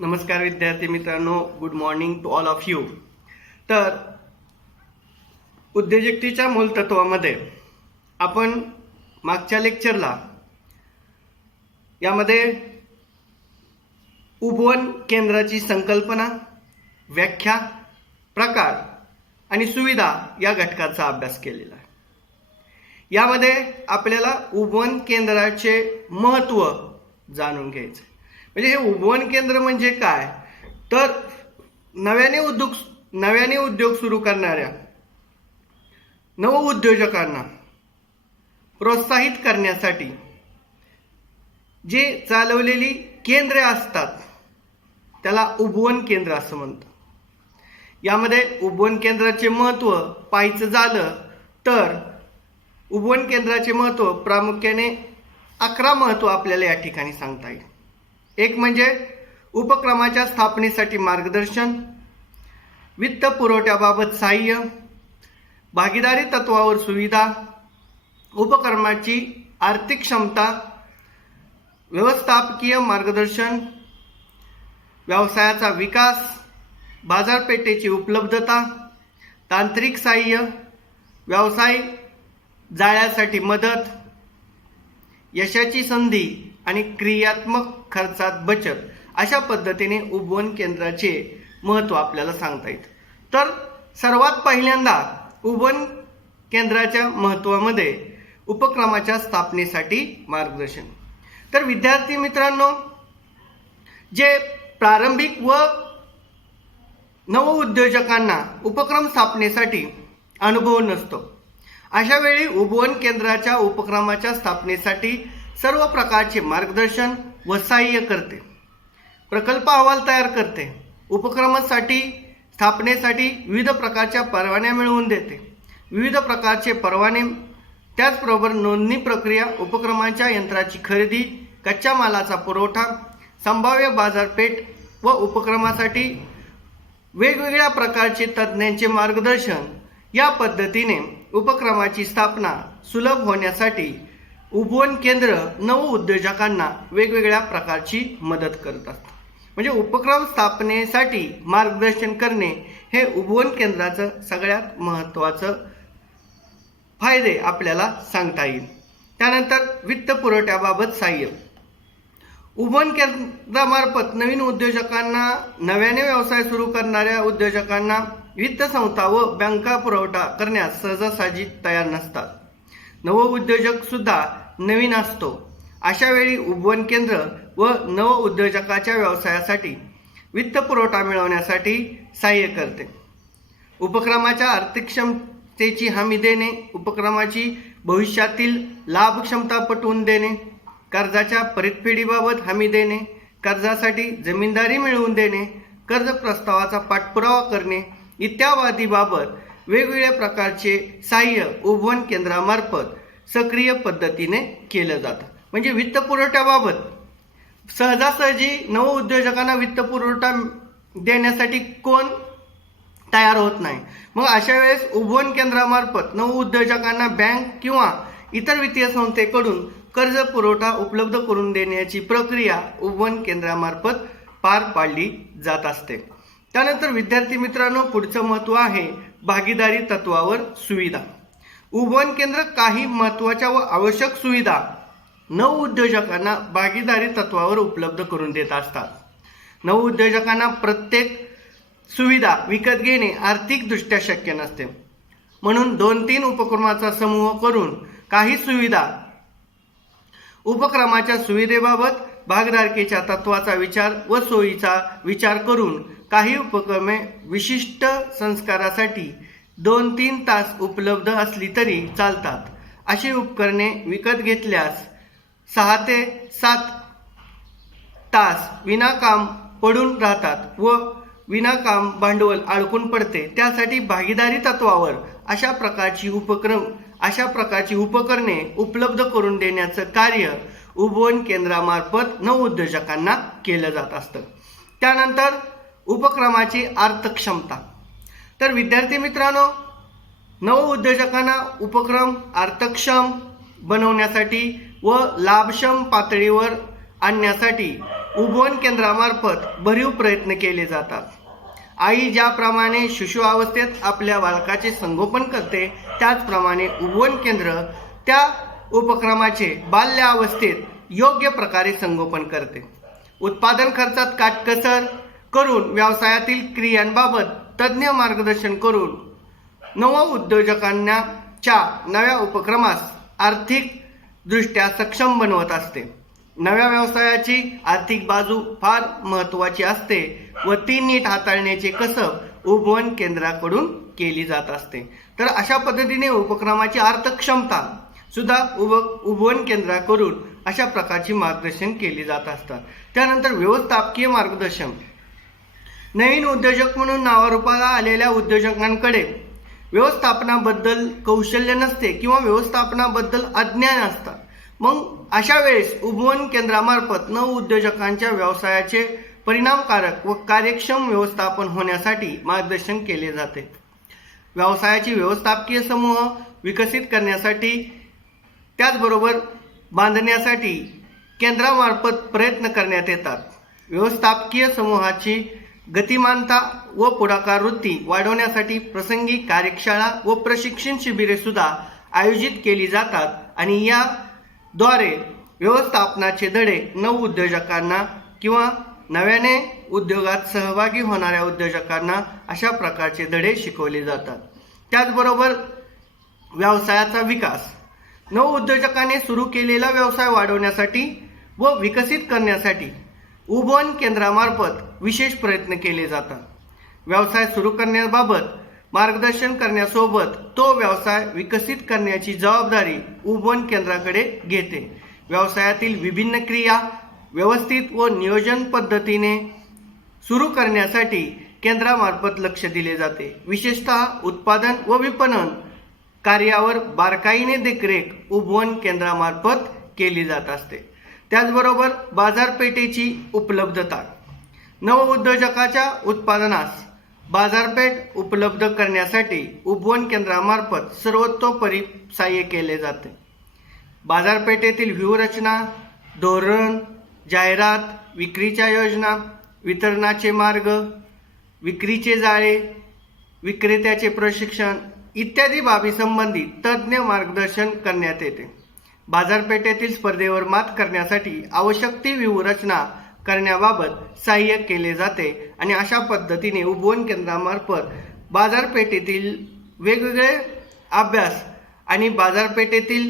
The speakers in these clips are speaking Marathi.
नमस्कार विद्यार्थी मित्रांनो, good morning to all of you. तर उद्योजकतेच्या मूलतत्वामध्ये आपण मागच्या लेक्चरला यामध्ये उपवन केंद्राची संकल्पना, व्याख्या, प्रकार आणि सुविधा या घटकाचा अभ्यास केलेला आहे. यामध्ये आपल्याला उपवन केंद्राचे महत्त्व जाणून घ्यायचे. म्हणजे हे उपवन केंद्र म्हणजे काय, तर नव्याने उद्योग सुरू करणाऱ्या नवउद्योजकांना प्रोत्साहित करण्यासाठी जे चालवलेली केंद्रे असतात त्याला उपवन केंद्र असं म्हणतात. यामध्ये उपवन केंद्राचे महत्त्व पाहायचं झालं तर उपवन केंद्राचे महत्त्व प्रामुख्याने 11 महत्त्व आपल्याला या ठिकाणी सांगता येईल. एक म्हणजे उपक्रमाच्या स्थापनेसाठी मार्गदर्शन, वित्त पुरवठ्याबाबत सहाय्य, भागीदारी तत्वावर सुविधा, उपक्रमाची आर्थिक क्षमता, व्यवस्थापकीय मार्गदर्शन, व्यवसायाचा विकास, बाजारपेठेची उपलब्धता, तांत्रिक सहाय्य, व्यवसाय जाळ्यासाठी मदत, यशाची संधी आणि क्रियात्मक खर्चात बचत, अशा पद्धतीने उपवन केंद्राचे महत्त्व आपल्याला सांगता येतं. तर सर्वात पहिल्यांदा उपवन केंद्राच्या महत्त्वामध्ये उपक्रमाच्या स्थापनेसाठी मार्गदर्शन. तर विद्यार्थी मित्रांनो, जे प्रारंभिक व नवउद्योजकांना उपक्रम स्थापनेसाठी अनुभव नसतो, अशा वेळी उपवन केंद्राच्या उपक्रमाच्या स्थापनेसाठी सर्व प्रकारचे मार्गदर्शन व सहाय्य करते, प्रकल्प अहवाल तयार करते, उपक्रमासाठी स्थापनेसाठी विविध प्रकारच्या परवान्या मिळवून देते, विविध प्रकारचे परवाने, त्याचबरोबर नोंदणी प्रक्रिया, उपक्रमाच्या यंत्राची खरेदी, कच्च्या मालाचा पुरवठा, संभाव्य बाजारपेठ व उपक्रमासाठी वेगवेगळ्या प्रकारचे तज्ज्ञांचे मार्गदर्शन. या पद्धतीने उपक्रमाची स्थापना सुलभ होण्यासाठी उपवन केंद्र नवउद्योजकांना वेगवेगळ्या प्रकारची मदत करत असतात. म्हणजे उपक्रम स्थापनेसाठी मार्गदर्शन करणे हे उपवन केंद्राचं सगळ्यात महत्त्वाचं फायदे आपल्याला सांगता येईल. त्यानंतर वित्त पुरवठ्याबाबत सहाय्य. उपवन केंद्रामार्फत नवीन उद्योजकांना, नव्याने व्यवसाय सुरू करणाऱ्या उद्योजकांना वित्त संस्था व बँका पुरवठा करण्यास सहजासहजी तयार नसतात. नवउद्योजक सुद्धा नवीन असतो. अशा वेळी उपवन केंद्र व नवउद्योजकाच्या व्यवसायासाठी वित्त पुरवठा मिळवण्यासाठी सहाय्य करते. उपक्रमाच्या आर्थिक क्षमतेची हमी देणे, उपक्रमाची भविष्यातील लाभ क्षमता पटवून देणे, कर्जाच्या परतफेडीबाबत हमी देणे, कर्जासाठी जमीनदारी मिळवून देणे, कर्ज प्रस्तावाचा पाठपुरावा करणे इत्यादीबाबत वेगवेगळ्या प्रकारचे सहाय्य उपवन केंद्रामार्फत सक्रिय पद्धतीने केलं जातं. म्हणजे वित्त पुरवठ्याबाबत सहजासहजी नवउद्योजकांना वित्त पुरवठा देण्यासाठी कोण तयार होत नाही. मग अशा वेळेस उपवन केंद्रामार्फत नवउद्योजकांना बँक किंवा इतर वित्तीय संस्थेकडून कर्ज पुरवठा उपलब्ध करून देण्याची प्रक्रिया उपवन केंद्रामार्फत पार पाडली जात असते. त्यानंतर विद्यार्थी मित्रांनो, पुढचं महत्त्व आहे भागीदारी तत्वावर सुविधा. उपवन केंद्र काही महत्त्वाच्या व आवश्यक सुविधा नवउद्योजकांना भागीदारी तत्वावर उपलब्ध करून देत असतात. नवउद्योजकांना प्रत्येक सुविधा विकत घेणे आर्थिकदृष्ट्या शक्य नसते, म्हणून 2-3 उपक्रमाचा समूह करून काही सुविधा, उपक्रमाच्या सुविधेबाबत भागधारकीच्या तत्वाचा विचार व सोयीचा विचार करून काही उपक्रमे विशिष्ट संस्कारासाठी 2-3 तास उपलब्ध असली तरी चालतात. अशी उपकरणे विकत घेतल्यास 6 ते 7 तास विनाकाम पडून राहतात व विनाकाम भांडवल अडकून पडते. त्यासाठी भागीदारी तत्वावर अशा प्रकारची उपकरणे उपलब्ध करून देण्याचं कार्य उपवन केंद्रामार्फत नवउद्योजकांना केलं जात असतं. त्यानंतर उपक्रमाची अर्थक्षमता. तर विद्यार्थी मित्रांनो, नवउद्योजकांना उपक्रम अर्थक्षम बनवण्यासाठी व लाभक्षम पातळीवर आणण्यासाठी उपवन केंद्रामार्फत भरीव प्रयत्न केले जातात. आई ज्याप्रमाणे शिशु अवस्थेत आपल्या बालकाचे संगोपन करते, त्याचप्रमाणे उपवन केंद्र त्या उपक्रमाचे बाल्यावस्थेत योग्य प्रकारे संगोपन करते. उत्पादन खर्चात काटकसर करून व्यवसायातील क्रियांबाबत तज्ज्ञ मार्गदर्शन करून नवउद्योजकांना नव्या उपक्रमास आर्थिक दृष्ट्या सक्षम बनवत असते. नव्या व्यवसायाची आर्थिक बाजू फार महत्त्वाची असते व ती नीट हाताळण्याचे कसब उपवन केंद्राकडून केली जात असते. तर अशा पद्धतीने उपक्रमाची अर्थक्षमता सुद्धा उपवन केंद्राकडून अशा प्रकारची मार्गदर्शन केली जात असतात. त्यानंतर व्यवस्थापकीय मार्गदर्शन. नवीन उद्योजक म्हणून नावारूपाला आलेल्या उद्योजकांकडे व्यवस्थापनाबद्दल कौशल्य नसते किंवा व्यवस्थापनाबद्दल अज्ञान असतात. मग अशा वेळेस उपवन केंद्रामार्फत नवउद्योजकांच्या व्यवसायाचे परिणामकारक व कार्यक्षम व्यवस्थापन होण्यासाठी मार्गदर्शन केले जाते. व्यवसायाची व्यवस्थापकीय समूह विकसित करण्यासाठी त्याचबरोबर बांधण्यासाठी केंद्रामार्फत प्रयत्न करण्यात येतात. व्यवस्थापकीय समूहाची गतिमानता व पुढाकार वृत्ती वाढवण्यासाठी प्रसंगी कार्यशाळा व प्रशिक्षण शिबिरे सुद्धा आयोजित केली जातात आणि याद्वारे व्यवस्थापनाचे धडे नवउद्योजकांना किंवा नव्याने उद्योगात सहभागी होणाऱ्या उद्योजकांना अशा प्रकारचे धडे शिकवले जातात. त्याचबरोबर व्यवसायाचा विकास. नवउद्योजकाने सुरू केलेला व्यवसाय वाढवण्यासाठी व विकसित करण्यासाठी उपवन केंद्रामार्फत विशेष प्रयत्न केले जातात. व्यवसाय सुरू करण्याबाबत मार्गदर्शन करण्यासोबत तो व्यवसाय विकसित करण्याची जबाबदारी उपवन केंद्राकडे घेते. व्यवसायातील विभिन्न क्रिया व्यवस्थित व नियोजन पद्धतीने सुरू करण्यासाठी केंद्रामार्फत लक्ष दिले जाते. विशेषतः उत्पादन व विपणन कार्यावर बारकाईने देखरेख उपवन केंद्रामार्फत केली जात असते. त्याचबरोबर बाजारपेठेची उपलब्धता. नवउद्योजकाच्या उत्पादनास बाजारपेठ उपलब्ध करण्यासाठी उपवन केंद्रामार्फत सर्वतोपरी सहाय्य केले जाते. बाजारपेठेतील व्यूहरचना, धोरण, जाहिरात, विक्रीच्या योजना, वितरणाचे मार्ग, विक्रीचे जाळे, विक्रेत्याचे प्रशिक्षण इत्यादी बाबी संबंधी तज्ज्ञ मार्गदर्शन करण्यात येते. बाजारपेठेतील स्पर्धेवर मात करण्यासाठी आवश्यक ती व्यूहरचना करण्याबाबत सहाय्य केले जाते आणि अशा पद्धतीने उपवन केंद्रामार्फत बाजारपेठेतील वेगवेगळे अभ्यास आणि बाजारपेठेतील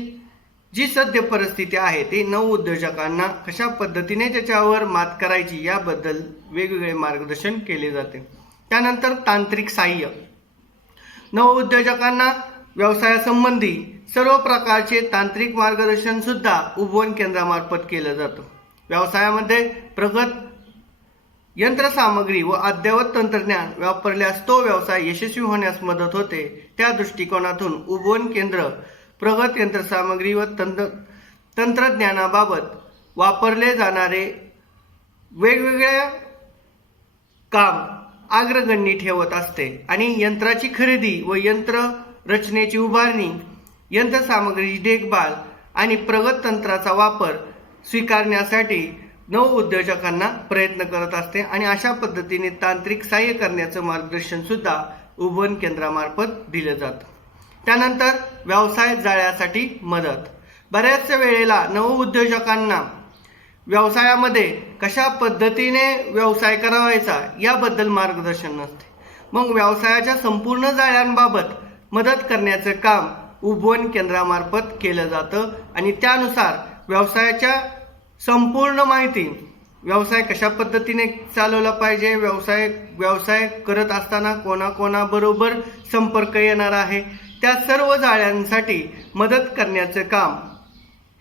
जी सद्य परिस्थिती आहे ती नवउद्योजकांना कशा पद्धतीने त्याच्यावर मात करायची याबद्दल वेगवेगळे मार्गदर्शन केले जाते. त्यानंतर तांत्रिक सहाय्य. नवउद्योजकांना व्यवसायासंबंधी सर्व प्रकारचे तांत्रिक मार्गदर्शन सुद्धा उपवन केंद्रामार्फत केलं जातं. व्यवसायामध्ये प्रगत यंत्रसामग्री व अद्ययावत तंत्रज्ञान वापरल्यास तो व्यवसाय यशस्वी होण्यास मदत होते. त्या दृष्टिकोनातून उपवन केंद्र प्रगत यंत्रसामग्री व तंत्रज्ञानाबाबत वापरले जाणारे वेगवेगळे काम अग्रगण्य ठेवत असते आणि यंत्राची खरेदी व यंत्र रचनेची उभारणी, यंत्रसामग्रीची देखभाल आणि प्रगत तंत्राचा वापर स्वीकारण्यासाठी नवउद्योजकांना प्रयत्न करत असते आणि अशा पद्धतीने तांत्रिक सहाय्य करण्याचं मार्गदर्शन सुद्धा उपवन केंद्रामार्फत दिलं जातं. त्यानंतर व्यवसाय जाळ्यासाठी मदत. बऱ्याच वेळेला नवउद्योजकांना व्यवसायामध्ये कशा पद्धतीने व्यवसाय करावायचा याबद्दल मार्गदर्शन नसते. मग व्यवसायाच्या संपूर्ण जाळ्यांबाबत मदत करण्याचं काम उपवन केंद्रामार्फत केलं जातं आणि त्यानुसार व्यवसायाच्या संपूर्ण माहिती, व्यवसाय कशा पद्धतीने चालवला पाहिजे, व्यवसाय करत असताना कोणाकोणाबरोबर संपर्क येणार आहे, त्या सर्व जाळ्यांसाठी मदत करण्याचं काम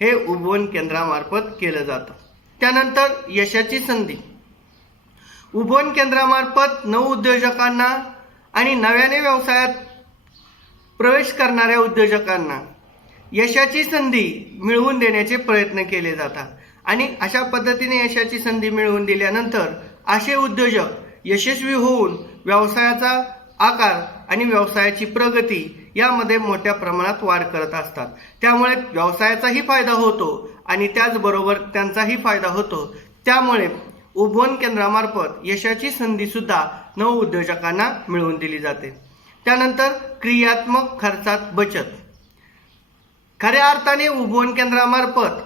हे उपवन केंद्रामार्फत केलं जातं. त्यानंतर यशाची संधी. उपवन केंद्रामार्फत नवउद्योजकांना आणि नव्याने व्यवसायात प्रवेश करणाऱ्या उद्योजकांना यशाची संधी मिळवून देण्याचे प्रयत्न केले जातात आणि अशा पद्धतीने यशाची संधी मिळवून दिल्यानंतर असे उद्योजक यशस्वी होऊन व्यवसायाचा आकार आणि व्यवसायाची प्रगती यामध्ये मोठ्या प्रमाणात वाढ करत असतात. त्यामुळे व्यवसायाचाही फायदा होतो आणि त्याचबरोबर त्यांचाही फायदा होतो. त्यामुळे उपवन केंद्रामार्फत यशाची संधी सुद्धा नवउद्योजकांना मिळवून दिली जाते. त्यानंतर क्रियात्मक खर्चात बचत. खऱ्या अर्थाने उपवन केंद्रामार्फत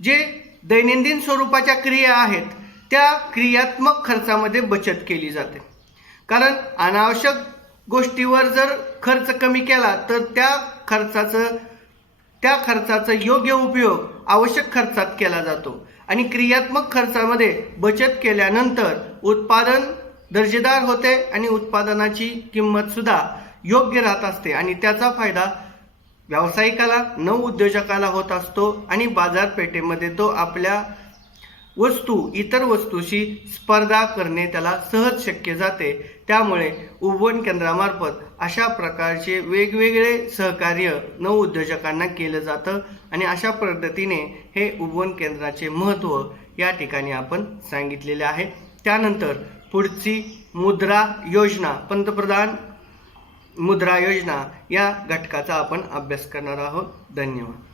जे दैनंदिन स्वरूपाच्या क्रिया आहेत त्या क्रियात्मक खर्चामध्ये बचत केली जाते. कारण अनावश्यक गोष्टीवर जर खर्च कमी केला तर त्या खर्चाचा योग्य उपयोग आवश्यक खर्चात केला जातो आणि क्रियात्मक खर्चामध्ये बचत केल्यानंतर उत्पादन दर्जेदार होते आणि उत्पादनाची किंमत सुद्धा योग्य राहत असते आणि त्याचा फायदा व्यावसायिकाला नवउद्योजकाला होत असतो आणि बाजारपेठेमध्ये तो आपल्या इतर वस्तूशी स्पर्धा करणे त्याला सहज शक्य जाते. त्यामुळे उपवन केंद्रामार्फत अशा प्रकारचे वेगवेगळे सहकार्य नवउद्योजकांना केलं जातं आणि अशा पद्धतीने हे उपवन केंद्राचे महत्त्व या ठिकाणी आपण सांगितलेले आहे. त्यानंतर पुढची मुद्रा योजना, पंतप्रधान मुद्रा योजना या घटकाचा आपण अभ्यास करणार आहोत. धन्यवाद.